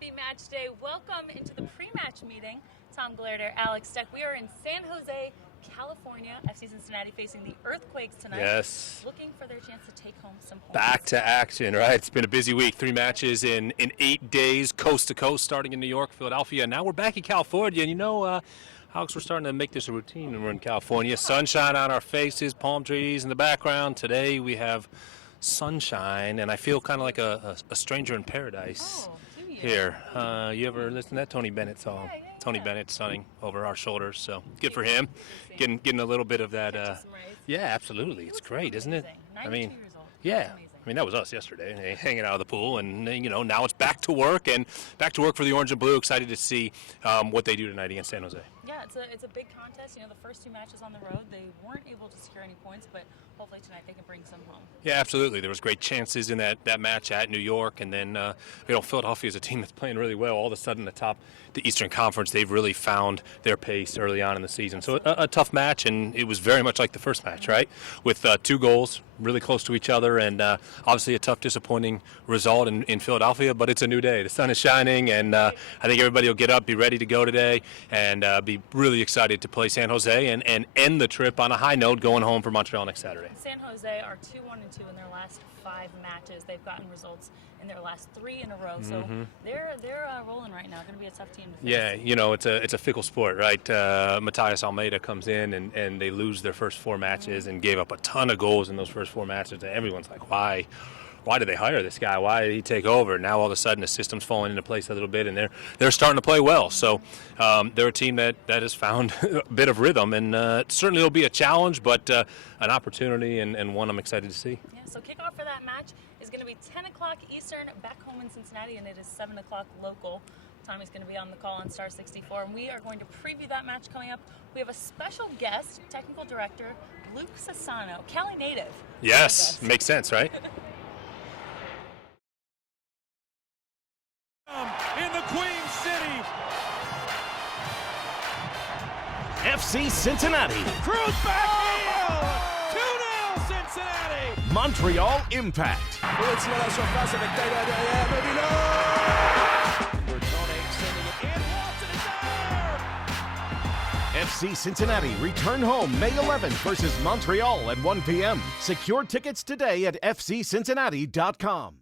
Happy match day. Welcome into the pre-match meeting. Tom Glarder, Alex Steck. We are in San Jose, California. FC Cincinnati facing the Earthquakes tonight. Yes. Looking for their chance to take home some points. Back to action, right? It's been a busy week. 3 matches in 8 days, coast to coast, starting in New York, Philadelphia. Now we're back in California. And Alex, we're starting to make this a routine when we're in California. Sunshine on our faces, palm trees in the background. Today we have sunshine, and I feel kind of like a stranger in paradise here. You ever listen to that Tony Bennett song? Yeah. Tony Bennett sunning over our shoulders, so good for him. Getting a little bit of that. Yeah, absolutely. It's great, isn't it? 92 years old. Yeah. I mean, that was us yesterday, hanging out of the pool, and now it's back to work for the Orange and Blue. Excited to see what they do tonight against San Jose. Yeah, it's a big contest. The first 2 matches on the road, they weren't able to secure any points, but hopefully tonight they can bring some home. Yeah, absolutely. There was great chances in that match at New York, and then Philadelphia is a team that's playing really well. All of a sudden, atop the Eastern Conference, they've really found their pace early on in the season. So a tough match, and it was very much like the first match, right? With 2 goals, really close to each other, and obviously a tough, disappointing result in Philadelphia. But it's a new day. The sun is shining, and I think everybody will get up, be ready to go today, and be really excited to play San Jose and end the trip on a high note, going home for Montreal next Saturday. San Jose are 2-1-2 in their last 5 matches. They've gotten results in their last 3 in a row, so they're rolling right now. Going to be a tough team to face. Yeah, it's a fickle sport, right? Matias Almeida comes in and they lose their first 4 matches and gave up a ton of goals in those first 4 matches. And everyone's like, why did they hire this guy? Why did he take over? Now all of a sudden the system's falling into place a little bit, and they're starting to play well. So they're a team that has found a bit of rhythm, and certainly it'll be a challenge, but an opportunity and one I'm excited to see. Yeah, so kickoff for that match is going to be 10 o'clock Eastern back home in Cincinnati, and it is 7 o'clock local. Tommy's going to be on the call on Star 64, and we are going to preview that match coming up. We have a special guest, technical director Luke Sassano, Cali native. Yes, makes sense, right? In the Queen City, FC Cincinnati. Cruz back heel! 2-0 Cincinnati! Montreal Impact. Bertone sending it in, Watson is there! FC Cincinnati return home May 11th versus Montreal at 1 p.m. Secure tickets today at fccincinnati.com.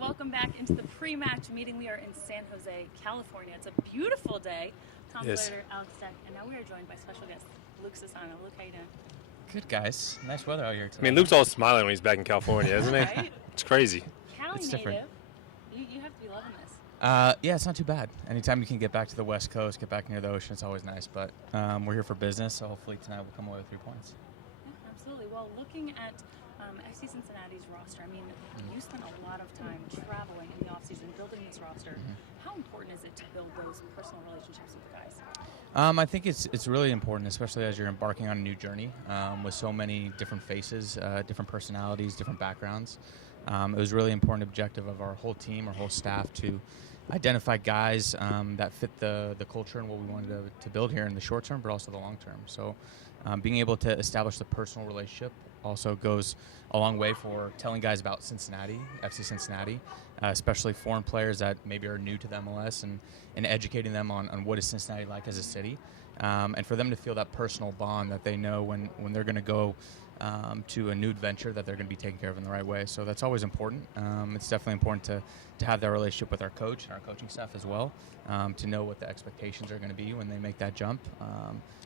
Welcome back into the pre-match meeting. We are in San Jose, California. It's a beautiful day. Tom Glarder, Alex Steck, and now we are joined by special guest Luke Sassano. Luke, how you doing? Good, guys. Nice weather out here today. I mean, Luke's all smiling when he's back in California, isn't he? Right? It's crazy. Cali It's native. different. You have to be loving this. Yeah, it's not too bad. Anytime you can get back to the West Coast, get back near the ocean, it's always nice. But we're here for business, so hopefully tonight we'll come away with 3 points. Yeah, absolutely. Well, looking at FC Cincinnati's roster, I mean, you spent a lot of time traveling in the offseason building this roster. How important is it to build those personal relationships with guys? I think it's really important, especially as you're embarking on a new journey with so many different faces, different personalities, different backgrounds. It was really important objective of our whole team, our whole staff, to identify guys that fit the culture and what we wanted to build here in the short term, but also the long term. So being able to establish the personal relationship also goes a long way for telling guys about Cincinnati, FC Cincinnati, especially foreign players that maybe are new to the MLS, and educating them on what is Cincinnati like as a city, and for them to feel that personal bond that they know when they're going to go to a new adventure, that they're going to be taken care of in the right way. So that's always important. It's definitely important to have that relationship with our coach and our coaching staff as well, to know what the expectations are going to be when they make that jump.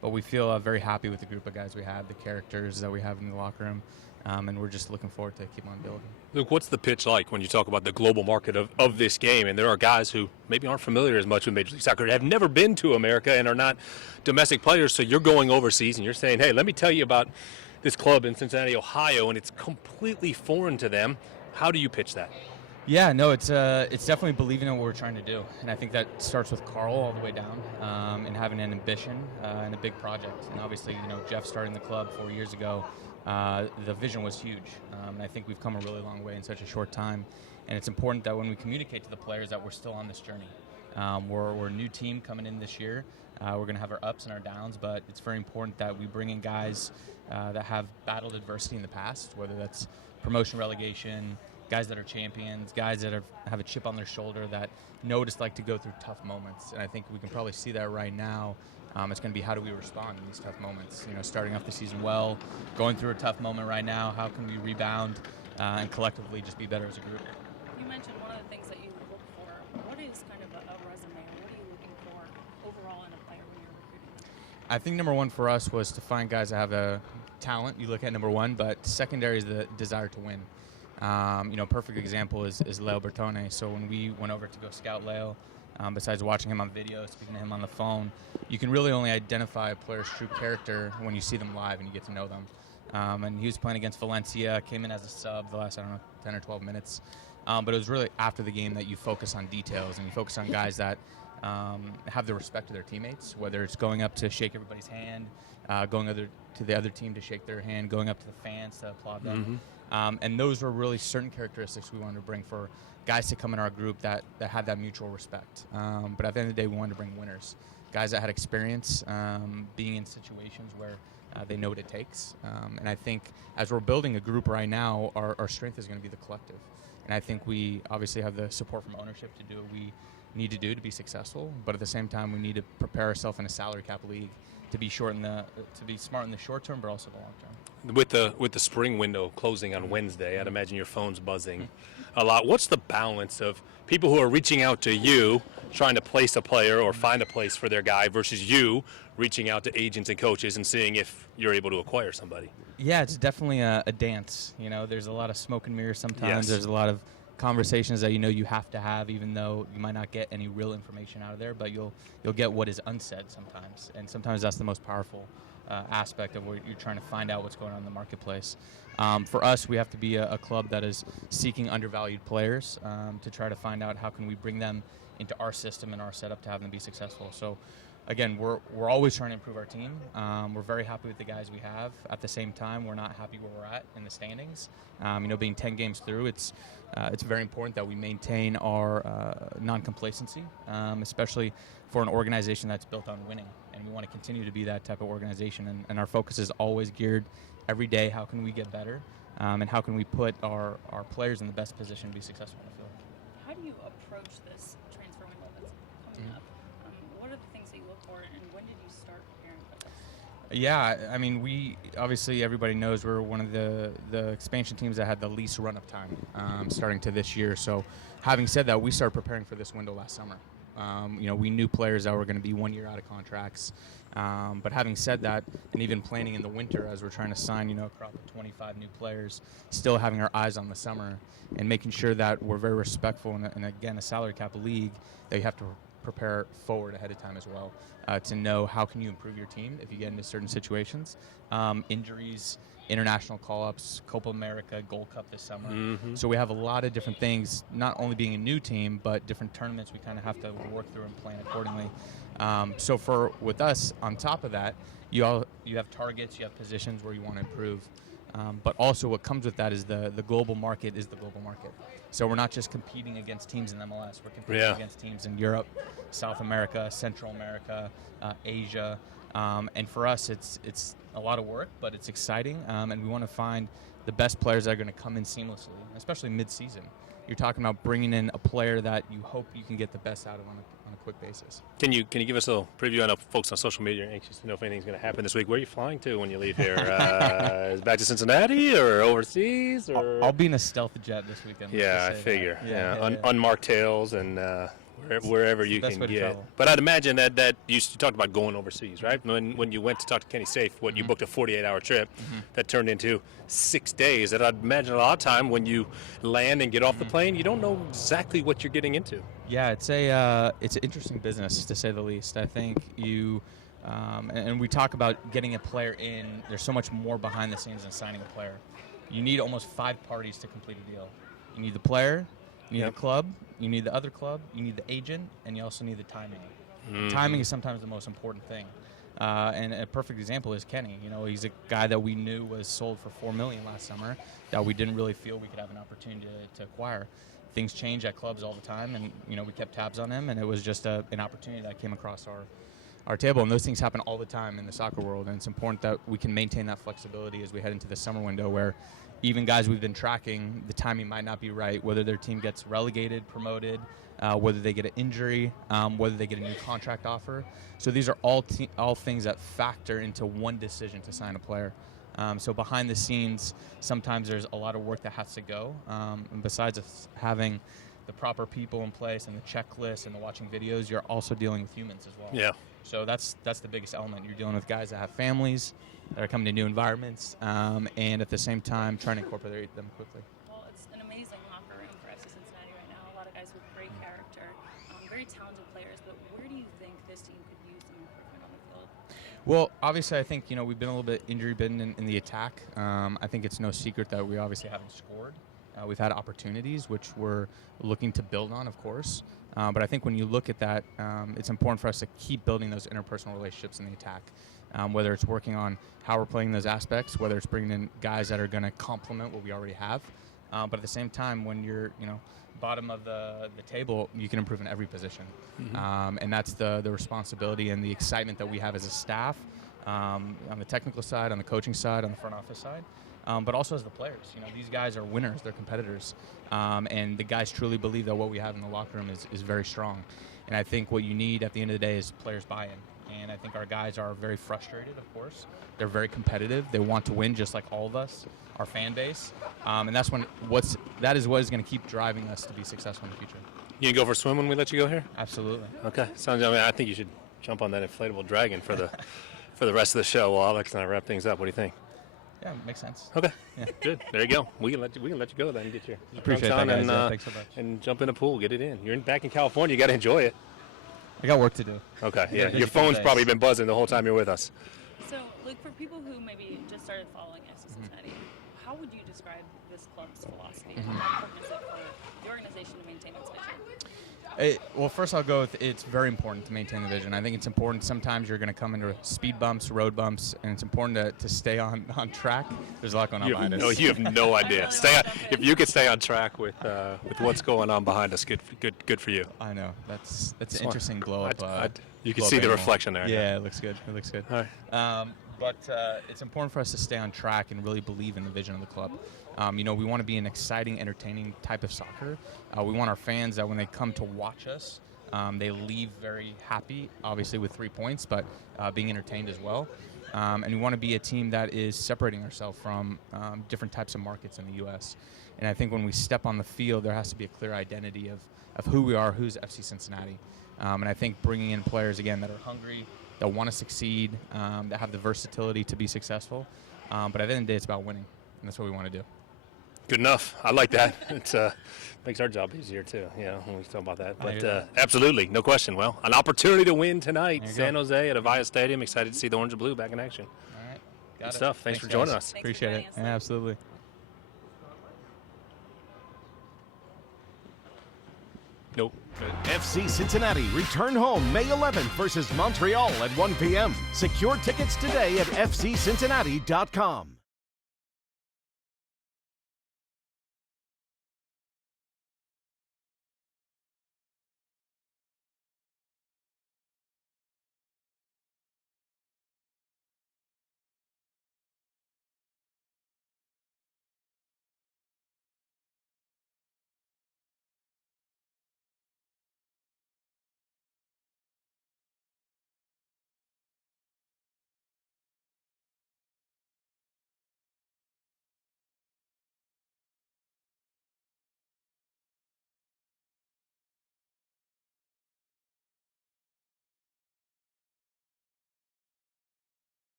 But we feel very happy with the group of guys we have, the characters that we have in the locker room, and we're just looking forward to keep on building. Luke, what's the pitch like when you talk about the global market of this game? And there are guys who maybe aren't familiar as much with Major League Soccer, have never been to America and are not domestic players, so you're going overseas and you're saying, hey, let me tell you about this club in Cincinnati, Ohio, and it's completely foreign to them. How do you pitch that? Yeah, no, it's definitely believing in what we're trying to do, and I think that starts with Carl all the way down, and having an ambition and a big project. And obviously, Jeff starting the club 4 years ago, the vision was huge, and I think we've come a really long way in such a short time. And it's important that when we communicate to the players that we're still on this journey. We're a new team coming in this year. We're going to have our ups and our downs, but it's very important that we bring in guys that have battled adversity in the past, whether that's promotion, relegation, guys that are champions, guys that have a chip on their shoulder, that know what it's like to go through tough moments. And I think we can probably see that right now. It's going to be how do we respond in these tough moments. Starting off the season well, going through a tough moment right now, how can we rebound and collectively just be better as a group? You mentioned one of the things that you look for. What is kind of a resume? What are you looking for overall in a player when you're recruiting them? I think number one for us was to find guys that have a talent. You look at number one, but secondary is the desire to win. Perfect example is Leo Bertone. So when we went over to go scout Leo, besides watching him on video, speaking to him on the phone, you can really only identify a player's true character when you see them live and you get to know them. And he was playing against Valencia, came in as a sub the last, 10 or 12 minutes. But it was really after the game that you focus on details and you focus on guys that have the respect of their teammates, whether it's going up to shake everybody's hand, going to the other team to shake their hand, going up to the fans to applaud them. And those were really certain characteristics we wanted to bring for guys to come in our group that had that mutual respect. But at the end of the day, we wanted to bring winners, guys that had experience being in situations where they know what it takes. And I think as we're building a group right now, our strength is going to be the collective. And I think we obviously have the support from ownership to do what we need to do to be successful. But at the same time, we need to prepare ourselves in a salary cap league to be smart in the short term, but also the long term. With the spring window closing on Wednesday, I'd imagine your phone's buzzing a lot. What's the balance of people who are reaching out to you, trying to place a player or find a place for their guy, versus you reaching out to agents and coaches and seeing if you're able to acquire somebody? Yeah, it's definitely a dance. There's a lot of smoke and mirrors sometimes. Yes. There's a lot of conversations that you have to have, even though you might not get any real information out of there, but you'll get what is unsaid sometimes, and sometimes that's the most powerful aspect of where you're trying to find out what's going on in the marketplace. For us, we have to be a club that is seeking undervalued players to try to find out how can we bring them into our system and our setup to have them be successful. So again, we're always trying to improve our team. We're very happy with the guys we have. At the same time, we're not happy where we're at in the standings. Being 10 games through, it's very important that we maintain our non-complacency, especially for an organization that's built on winning. And we want to continue to be that type of organization. And our focus is always geared every day, how can we get better? And how can we put our players in the best position to be successful in the field? How do you approach this transfer window that's coming up? What are the things that you look for, and when did you start preparing for this? Yeah, we obviously, everybody knows we're one of the expansion teams that had the least run-up time starting to this year. So having said that, we started preparing for this window last summer. We knew players that were going to be 1 year out of contracts. But having said that, and even planning in the winter as we're trying to sign, a crop of 25 new players, still having our eyes on the summer and making sure that we're very respectful. And again, a salary cap league, that you have to prepare forward ahead of time as well to know how can you improve your team if you get into certain situations. Injuries, international call-ups, Copa America, Gold Cup this summer. So we have a lot of different things, not only being a new team, but different tournaments we kind of have to work through and plan accordingly. So with us, on top of that, you have targets, you have positions where you want to improve. But also what comes with that is the global market is the global market. So we're not just competing against teams in MLS, we're competing against teams in Europe, South America, Central America, Asia. And for us, it's a lot of work, but it's exciting, and we want to find the best players that are going to come in seamlessly, especially mid-season. You're talking about bringing in a player that you hope you can get the best out of on a quick basis. Can you give us a little preview? I know folks on social media are anxious to know if anything's going to happen this week. Where are you flying to when you leave here? Is it back to Cincinnati or overseas? Or? I'll be in a stealth jet this weekend. Yeah, I figure. Yeah. Unmarked tails and. wherever you best can way to get. travel. But I'd imagine that you talked about going overseas, right? When you went to talk to Kenny Safe, you booked a 48-hour trip that turned into 6 days. And I'd imagine a lot of time when you land and get off the plane, you don't know exactly what you're getting into. Yeah, it's an interesting business to say the least. I think you. And we talk about getting a player in. There's so much more behind the scenes than signing a player. You need almost 5 parties to complete a deal. You need the player, you need the club, you need the other club, you need the agent, and you also need the timing. Timing is sometimes the most important thing. And a perfect example is Kenny. He's a guy that we knew was sold for $4 million last summer that we didn't really feel we could have an opportunity to acquire. Things change at clubs all the time, and we kept tabs on him, and it was just an opportunity that came across our table, and those things happen all the time in the soccer world, and it's important that we can maintain that flexibility as we head into the summer window where even guys we've been tracking, the timing might not be right, whether their team gets relegated, promoted, whether they get an injury, whether they get a new contract offer. So these are all things that factor into one decision to sign a player. So behind the scenes, sometimes there's a lot of work that has to go, and besides us having the proper people in place and the checklist and the watching videos, you're also dealing with humans as well. Yeah. So that's the biggest element. You're dealing with guys that have families, that are coming to new environments, and at the same time trying to incorporate them quickly. Well, it's an amazing locker room for FC Cincinnati right now. A lot of guys with great character, very talented players. But where do you think this team could use some improvement on the field? Well, obviously, I think we've been a little bit injury-bitten in the attack. I think it's no secret that we obviously haven't scored. We've had opportunities, which we're looking to build on, of course. But I think when you look at that, it's important for us to keep building those interpersonal relationships in the attack, whether it's working on how we're playing those aspects, whether it's bringing in guys that are going to complement what we already have. But at the same time, when you're bottom of the table, you can improve in every position. And that's the responsibility and the excitement that we have as a staff on the technical side, on the coaching side, on the front office side. But also as the players. These guys are winners, they're competitors. And the guys truly believe that what we have in the locker room is very strong. And I think what you need at the end of the day is players buy-in. And I think our guys are very frustrated, of course. They're very competitive. They want to win just like all of us, our fan base. And that's that is what is going to keep driving us to be successful in the future. You can go for a swim when we let you go here? Absolutely. Okay. I think you should jump on that inflatable dragon for the rest of the show while Alex and I wrap things up. What do you think? Yeah, makes sense. Okay, yeah. Good. There you go. We can let you go then and get your Appreciate trunks on that, guys. and, Thanks so much. and jump in the pool. Get it in. You're back in California. You got to enjoy it. I got work to do. Okay. Yeah. busy Your couple phone's days. probably been buzzing the whole time you're with us. So, for people who maybe just started following FC Cincinnati, how would you describe this club's philosophy? How important is it for the organization to maintain its vision? Well, first I'll go with it's very important to maintain the vision. I think it's important. Sometimes you're going to come into speed bumps, road bumps, and it's important to stay on track. There's a lot going on behind us. You have no idea. If you could stay on track with what's going on behind us, good for you. I know that's an interesting glow up. You can glow see up the angle. reflection there. Yeah, it looks good. All right. But it's important for us to stay on track and really believe in the vision of the club. We want to be an exciting, entertaining type of soccer. We want our fans that when they come to watch us, they leave very happy, obviously with 3 points, but being entertained as well. And we want to be a team that is separating ourselves from different types of markets in the U.S. And I think when we step on the field, there has to be a clear identity of who we are, who's FC Cincinnati. And I think bringing in players, again, that are hungry, that want to succeed, that have the versatility to be successful. But at the end of the day, it's about winning, and that's what we want to do. Good enough. I like that. It makes our job easier, too, when we talk about that. But absolutely, no question. Well, an opportunity to win tonight. San Jose at Avaya Stadium. Excited to see the Orange and Blue back in action. All right. Good stuff. Thanks for joining guys. us. Thanks for Appreciate joining it. us. Yeah, absolutely. Nope. FC Cincinnati return home May 11th versus Montreal at 1 p.m. Secure tickets today at FCCincinnati.com.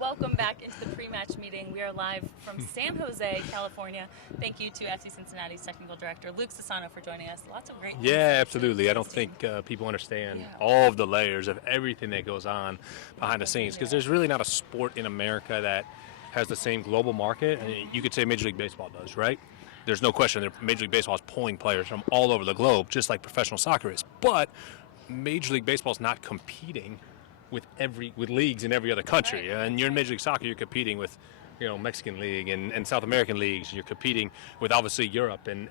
Welcome back into the pre-match meeting. We are live from San Jose, California. Thank you to FC Cincinnati's technical director, Luke Sassano, for joining us. Lots of great Yeah, absolutely. I don't think people understand all of the layers of everything that goes on behind the scenes, because there's really not a sport in America that has the same global market. I mean, you could say Major League Baseball does, right? There's no question that Major League Baseball is pulling players from all over the globe, just like professional soccer is. But Major League Baseball is not competing with leagues in every other country. Right. And you're in Major League Soccer, you're competing with, Mexican League and South American leagues. You're competing with obviously Europe and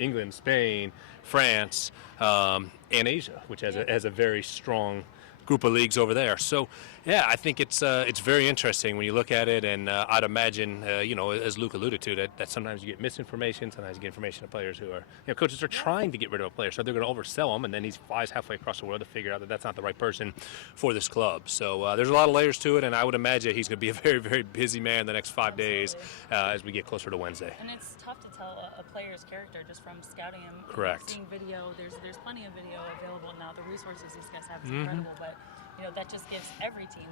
England, Spain, France, and Asia, which has a very strong group of leagues over there. So, yeah, I think it's very interesting when you look at it, and I'd imagine, as Luke alluded to, that sometimes you get misinformation, sometimes you get information of players who are, coaches are trying to get rid of a player, so they're going to oversell him, and then he flies halfway across the world to figure out that that's not the right person for this club. So there's a lot of layers to it, and I would imagine he's going to be a very, very busy man the next 5 days as we get closer to Wednesday. And it's tough to tell a player's character just from scouting him. Correct. Seeing video, there's plenty of video available now. The resources these guys have is incredible, but that just gives every team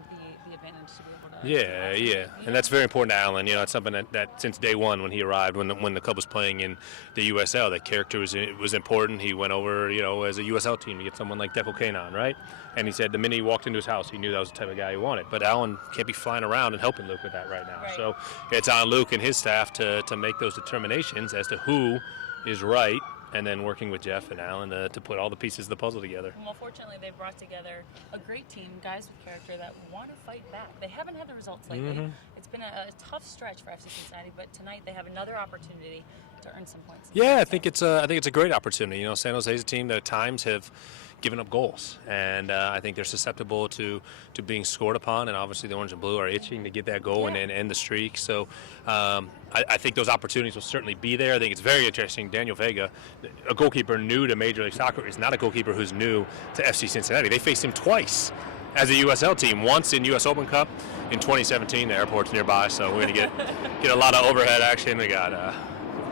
the advantage to be able to. Yeah. And that's very important to Alan. It's something that since day one when he arrived, when the club was playing in the USL, that character was important. He went over, as a USL team to get someone like Deco Canon, right? And he said the minute he walked into his house, he knew that was the type of guy he wanted. But Alan can't be flying around and helping Luke with that right now. Right. So it's on Luke and his staff to make those determinations as to who is right, and then working with Jeff and Alan to put all the pieces of the puzzle together. Well, fortunately, they've brought together a great team, guys with character that want to fight back. They haven't had the results lately. It's been a tough stretch for FC Cincinnati, but tonight they have another opportunity to earn some points. Yeah, I think it's a great opportunity. San Jose's a team that at times have given up goals, and I think they're susceptible to being scored upon, and obviously the orange and blue are itching to get that goal and end the streak. So I think those opportunities will certainly be there. I think it's very interesting. Daniel Vega, a goalkeeper new to Major League Soccer, is not a goalkeeper who's new to FC Cincinnati. They faced him twice as a USL team, once in US Open Cup in 2017. The airport's nearby, so we're going to get a lot of overhead action. We got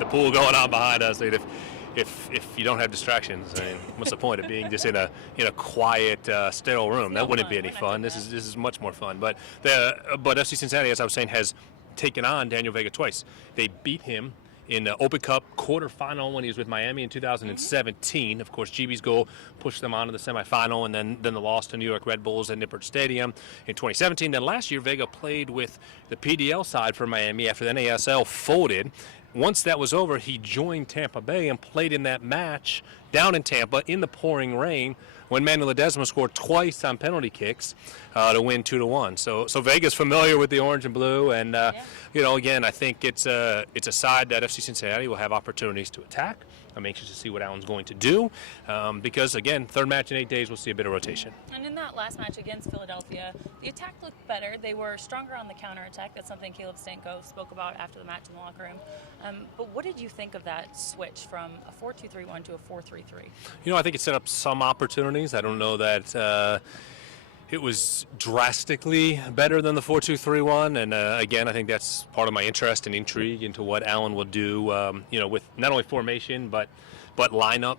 the pool going on behind us. If you don't have distractions, I mean, what's the point of being just in a quiet, sterile room? That wouldn't be any fun. This is much more fun. But FC Cincinnati, as I was saying, has taken on Daniel Vega twice. They beat him in the Open Cup quarterfinal when he was with Miami in 2017. Of course, GB's goal pushed them on to the semifinal, and then the loss to New York Red Bulls at Nippert Stadium in 2017. Then last year, Vega played with the PDL side for Miami after the NASL folded. Once that was over, he joined Tampa Bay and played in that match down in Tampa in the pouring rain when Manuel Ledesma scored twice on penalty kicks to win 2-1. So Vega's familiar with the orange and blue, and again, I think it's a side that FC Cincinnati will have opportunities to attack. I'm anxious to see what Alan's going to do because, again, third match in 8 days, we'll see a bit of rotation. And in that last match against Philadelphia, the attack looked better. They were stronger on the counterattack. That's something Caleb Stanko spoke about after the match in the locker room. But what did you think of that switch from a 4-2-3-1 to a 4-3-3? I think it set up some opportunities. I don't know that it was drastically better than the 4-2-3-1, and again, I think that's part of my interest and intrigue into what Alan will do, with not only formation but lineup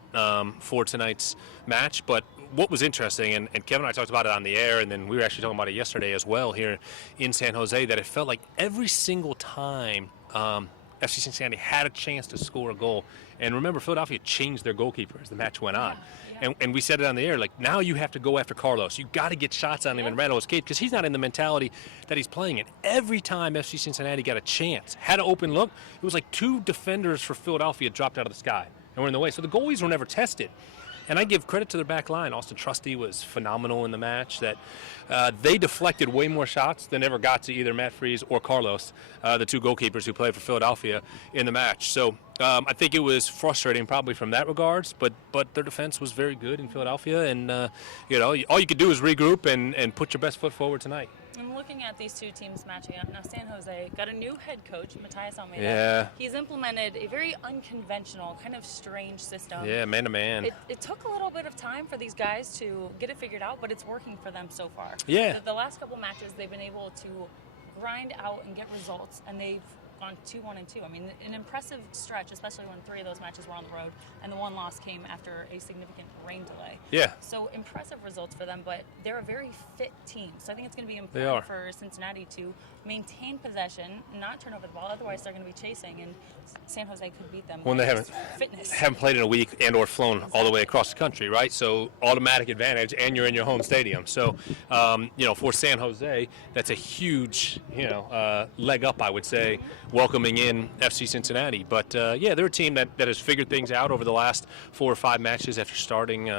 for tonight's match. But what was interesting, and Kevin and I talked about it on the air, and then we were actually talking about it yesterday as well here in San Jose, that it felt like every single time FC Cincinnati had a chance to score a goal. And remember, Philadelphia changed their goalkeeper as the match went on. Yeah. And we said it on the air, like, now you have to go after Carlos. You got to get shots on him and rattle his cage because he's not in the mentality that he's playing in. Every time FC Cincinnati got a chance, had an open look, it was like two defenders for Philadelphia dropped out of the sky and were in the way. So the goalies were never tested. And I give credit to their back line. Austin Trusty was phenomenal in the match. That they deflected way more shots than ever got to either Matt Freese or Carlos, the two goalkeepers who played for Philadelphia in the match. So I think it was frustrating probably from that regards, but their defense was very good in Philadelphia. And, all you could do is regroup and put your best foot forward tonight. And looking at these two teams matching up, now San Jose got a new head coach, Matias Almeida. Yeah. He's implemented a very unconventional, kind of strange system. Yeah, man-to-man. It took a little bit of time for these guys to get it figured out, but it's working for them so far. Yeah. The last couple matches, they've been able to grind out and get results, and they've gone 2-1-2. I mean, an impressive stretch, especially when 3 of those matches were on the road, and the one loss came after a significant rain delay. Yeah. So impressive results for them, but they're a very fit team. So I think it's going to be important for Cincinnati to maintain possession, not turn over the ball. Otherwise, they're going to be chasing, and San Jose could beat them. When they haven't played in a week and or flown all the way across the country, right? So automatic advantage, and you're in your home stadium. So, for San Jose, that's a huge, leg up, I would say, welcoming in FC Cincinnati. But, they're a team that has figured things out over the last 4 or 5 matches after starting,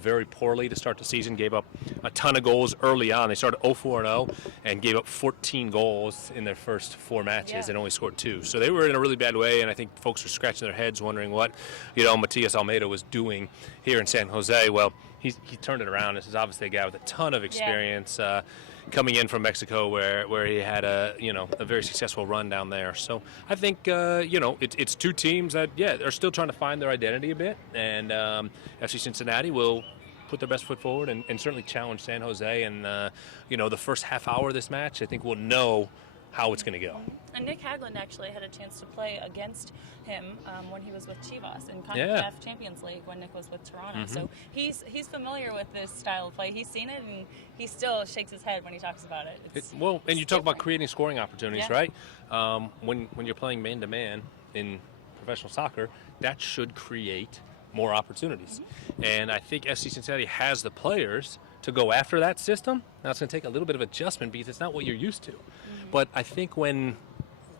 very poorly to start the season. Gave up a ton of goals early on. They started 0-4-0 and gave up 14 goals in their first 4 matches and only scored 2. So they were in a really bad way, and I think folks are scratching their heads wondering what, Matias Almeida was doing here in San Jose. Well, he turned it around. This is obviously a guy with a ton of experience coming in from Mexico where he had a very successful run down there. So I think, it's 2 teams that, are still trying to find their identity a bit, and FC Cincinnati will put their best foot forward and certainly challenge San Jose. And, the first half hour of this match, I think we'll know how it's going to go. And Nick Hagland actually had a chance to play against him when he was with Chivas in CONCACAF Champions League when Nick was with Toronto. So he's familiar with this style of play. He's seen it, and he still shakes his head when he talks about it. And you talk about creating scoring opportunities, right? When you're playing man-to-man in professional soccer, that should create more opportunities. And I think FC Cincinnati has the players to go after that system. Now it's going to take a little bit of adjustment because it's not what you're used to. But I think when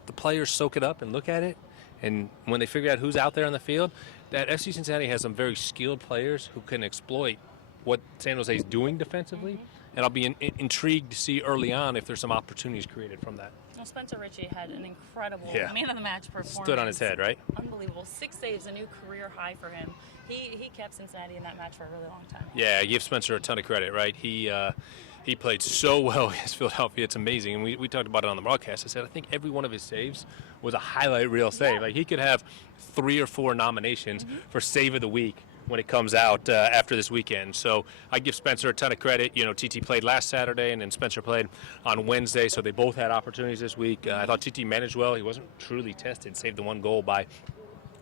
the players soak it up and look at it, and when they figure out who's out there on the field, that FC Cincinnati has some very skilled players who can exploit what San Jose is doing defensively. And I'll be intrigued to see early on if there's some opportunities created from that. Well, Spencer Ritchie had an incredible man-of-the-match performance. Stood on his head, right? Unbelievable. 6 saves, a new career high for him. He kept Cincinnati in that match for a really long time. Yeah, I give Spencer a ton of credit, right? He played so well against Philadelphia. It's amazing. And we talked about it on the broadcast. I said, I think every one of his saves was a highlight reel save. Like, he could have 3 or 4 nominations for Save of the Week when it comes out after this weekend. So I give Spencer a ton of credit. TT played last Saturday, and then Spencer played on Wednesday, so they both had opportunities this week. I thought TT managed well. He wasn't truly tested, saved the 1 goal by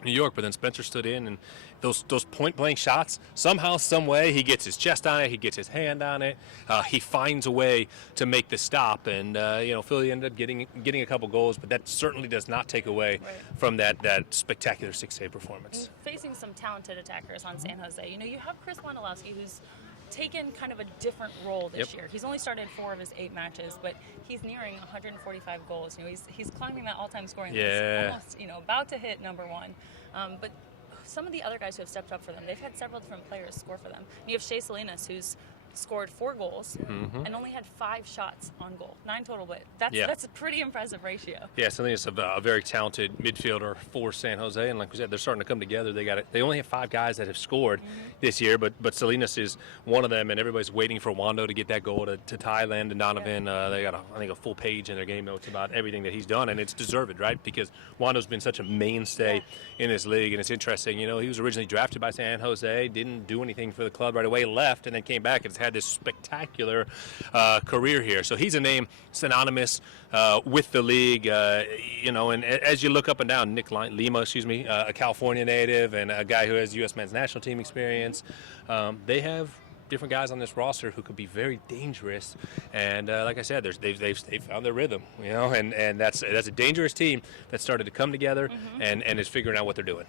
New York, but then Spencer stood in, and those point-blank shots, somehow, some way, he gets his chest on it, he gets his hand on it, he finds a way to make the stop, and Philly ended up getting a couple goals, but that certainly does not take away from that spectacular 6-save performance. And facing some talented attackers on San Jose, you have Chris Wondolowski, who's taken kind of a different role this year. He's only started 4 of his 8 matches, but he's nearing 145 goals. He's climbing that all-time scoring list, almost about to hit number 1. But some of the other guys who have stepped up for them, they've had several different players score for them. And you have Shea Salinas, who's scored 4 goals and only had 5 shots on goal. 9 total, but that's a pretty impressive ratio. Yeah, Salinas is a very talented midfielder for San Jose, and like we said, they're starting to come together. They only have 5 guys that have scored this year, but Salinas is one of them, and everybody's waiting for Wando to get that goal to Thailand and Donovan. They got a full page in their game notes about everything that he's done, and it's deserved, right? Because Wando's been such a mainstay in this league, and it's interesting. He was originally drafted by San Jose, didn't do anything for the club right away, left, and then came back and has had this spectacular career here. So he's a name synonymous with the league, and as you look up and down, Nick Lima, a California native and a guy who has U.S. men's national team experience, they have different guys on this roster who could be very dangerous, and like I said, they've found their rhythm, and that's a dangerous team that started to come together and is figuring out what they're doing.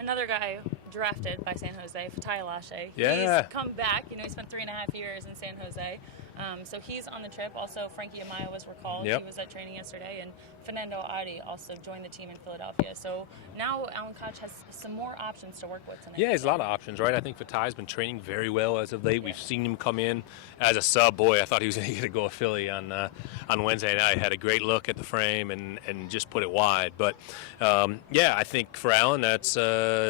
Another guy drafted by San Jose, Fatai Lashe. Yeah. He's come back. He spent 3.5 years in San Jose. So he's on the trip. Also, Frankie Amaya was recalled. He was at training yesterday. And Fernando Adi also joined the team in Philadelphia. So now Alan Koch has some more options to work with tonight. Yeah, there's a lot of options, right? I think Fatai's been training very well as of late. We've seen him come in as a sub. Boy, I thought he was going to get a goal at Philly on Wednesday night. Had a great look at the frame and just put it wide. But, I think for Alan, that's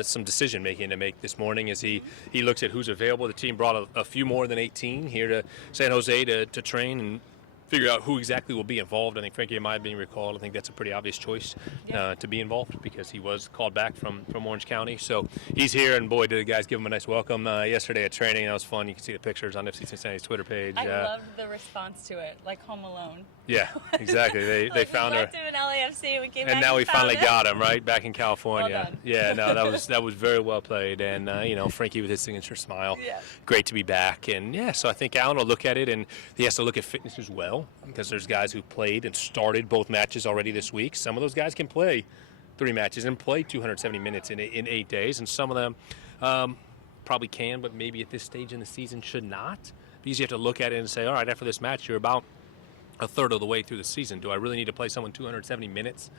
some decision-making to make this morning as he looks at who's available. The team brought a few more than 18 here to San Jose to train and figure out who exactly will be involved. I think Frankie Amaya being recalled, I think that's a pretty obvious choice to be involved because he was called back from Orange County. So he's here, and boy, did the guys give him a nice welcome yesterday at training. That was fun. You can see the pictures on FC Cincinnati's Twitter page. I loved the response to it, like Home Alone. Yeah, exactly. They found her. Left him in FC. We came back And now we found finally it. got him, right, back in California. Well done. Yeah, no, that was very well played. And, Frankie with his signature smile. Yeah. Great to be back. And, yeah, so I think Alan will look at it, and he has to look at fitness as well, because there's guys who played and started both matches already this week. Some of those guys can play 3 matches and play 270 minutes in 8 days, and some of them probably can, but maybe at this stage in the season should not. Because you have to look at it and say, all right, after this match, you're about a third of the way through the season. Do I really need to play someone 270 minutes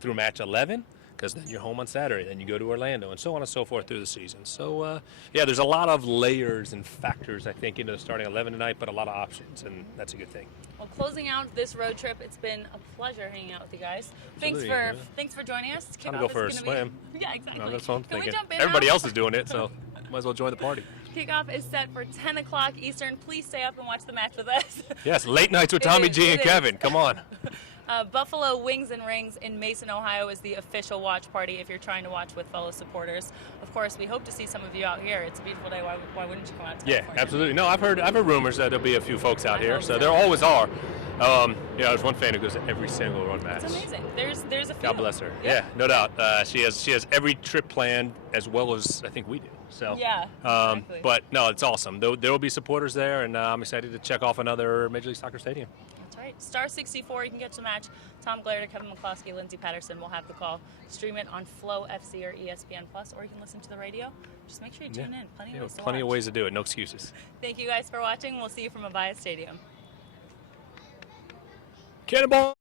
through match 11? Because then you're home on Saturday, then you go to Orlando, and so on and so forth through the season. So, there's a lot of layers and factors, I think, into the starting 11 tonight, but a lot of options, and that's a good thing. Well, closing out this road trip, it's been a pleasure hanging out with you guys. Absolutely, Thanks for joining us. Time to go for a swim. Yeah, exactly. No, that's what I'm Can we thinking. jump in Everybody now? else is doing it, so might as well join the party. Kickoff is set for 10 o'clock Eastern. Please stay up and watch the match with us. Yes, late nights with It Tommy is, G and it is. Kevin. Come on. Buffalo Wings and Rings in Mason, Ohio is the official watch party if you're trying to watch with fellow supporters. Of course, we hope to see some of you out here. It's a beautiful day. Why wouldn't you come out to Yeah, California? absolutely. No, I've heard rumors that there'll be a few folks out I here, hope so so. there always are. There's one fan who goes to every single run match. It's amazing. There's a few. God bless her. Yep. Yeah, no doubt. She has every trip planned as well as I think we do. So Yeah, exactly. But no, it's awesome. There will be supporters there, and I'm excited to check off another Major League Soccer stadium. That's right. Star 64, you can get to the match. Tom Glader, Kevin McCloskey, Lindsey Patterson will have the call. Stream it on Flow FC or ESPN Plus, or you can listen to the radio. Just make sure you tune in. Plenty of ways to do it. No excuses. Thank you guys for watching. We'll see you from Avaya Stadium. Cannonball.